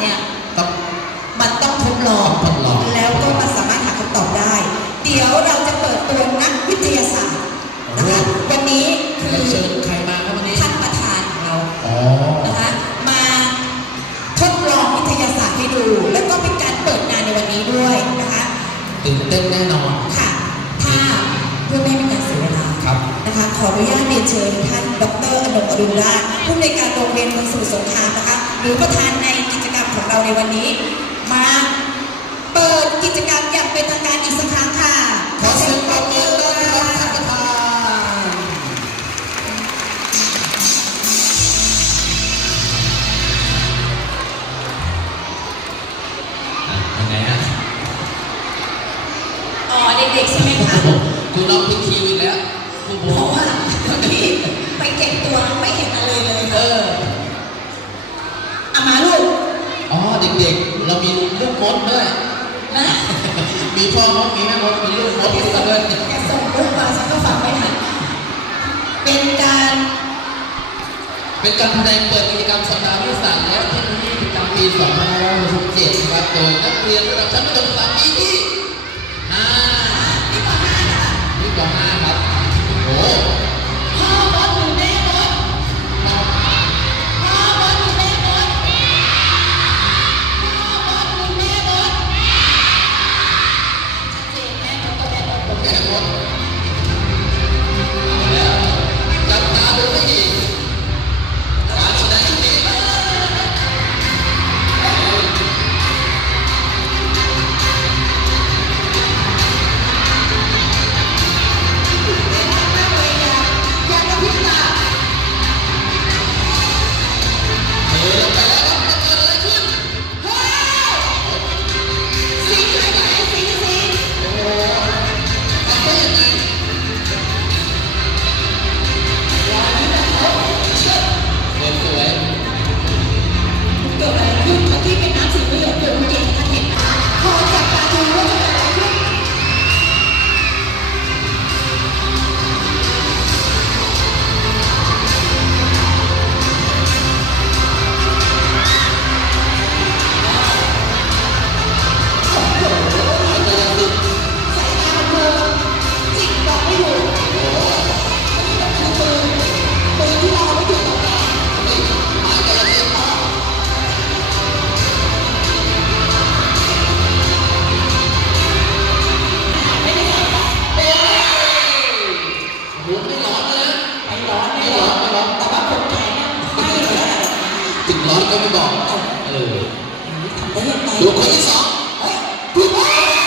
เนี่ยต้องมันต้องทดลองต้องทดลอง แล้วก็มันสามารถหาคำตอบได้ เดี๋ยวเราจะเปิดตัวนักวิทยาศาสตร์นะคะวันนี้คือเชิญใครมาครับวันนี้ท่านประธานของเราอ๋อนะคะมาทดลองวิทยาศาสตร์ให้ดู แล้วก็เป็นการเปิดงานในวันนี้ด้วยนะคะตื่นเต้นแน่นอนค่ะถ้าเพื่อไม่ให้เป็นการเสียเวลาครับนะคะขออนุญาตเรียนเชิญท่านดรอนงค์อดุลราชผู้อำนวยการโรงเรียนเมืองสมุทรสงครามนะคะหรือประธานในกิจกรรม ของเราในวันนี้ มาเปิดกิจกรรมอย่างเป็นทางการอีกสักครั้งค่ะ ขอเสียงปรบมือต้อนรับท่านประธานอะยังไงฮะอ๋อเด็กๆใช่ไหมคะคุณน้องพิคิวอีกแล้วคุณเพราะว่าเมื่ไปเก็บตัวไม่เห็นอะไรเลยเออ อามาลูก อ๋อ เด็กๆ เรา มีลูกมดด้วยนะมีพ่อมดมีแม่มดมีลูกมดด้วยแกส่งรูปมาฉันก็ฟังไม่ทันเป็นการ เป็นการแสดงเปิดกิจกรรมสัปดาห์วิทยาศาสตร์และเทคโนโลยีประจำปี2567นะครับโดยนักเรียนระดับชั้นประถมศึกษาปีที่5ที่ป .5 นะคะที่ป .5 ครับโอ้ บอกเออทำได้ยังไงดูคนที่สองเฮ้ยพี่เอ้ย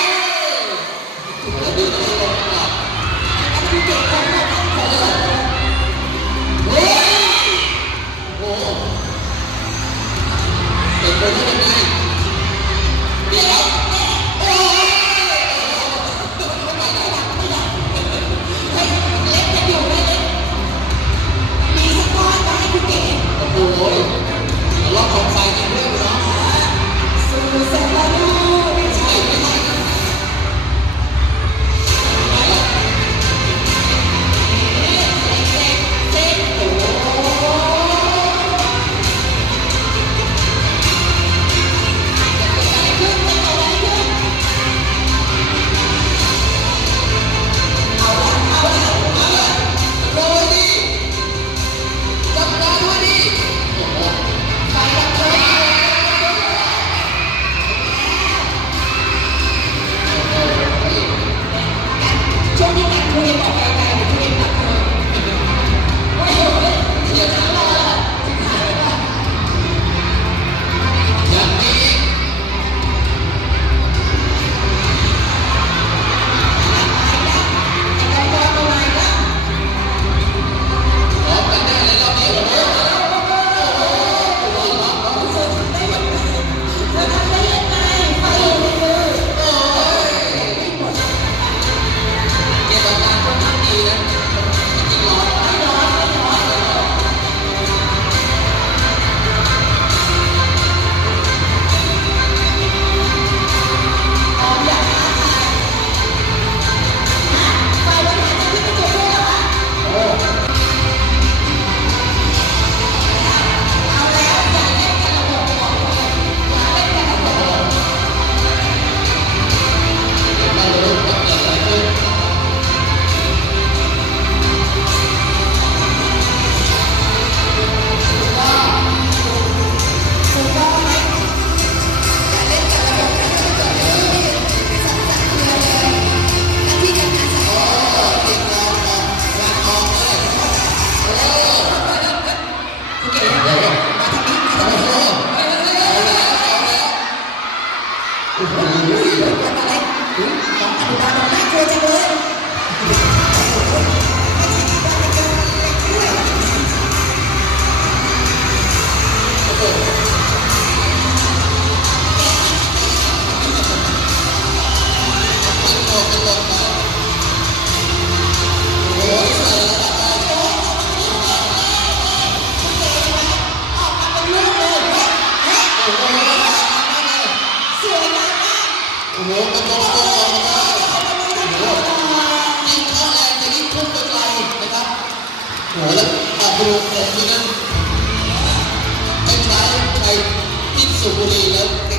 โอ้โหแล้วออกไปลงแบบนี้นะ น้ำไปที่สุพรรณแล้ว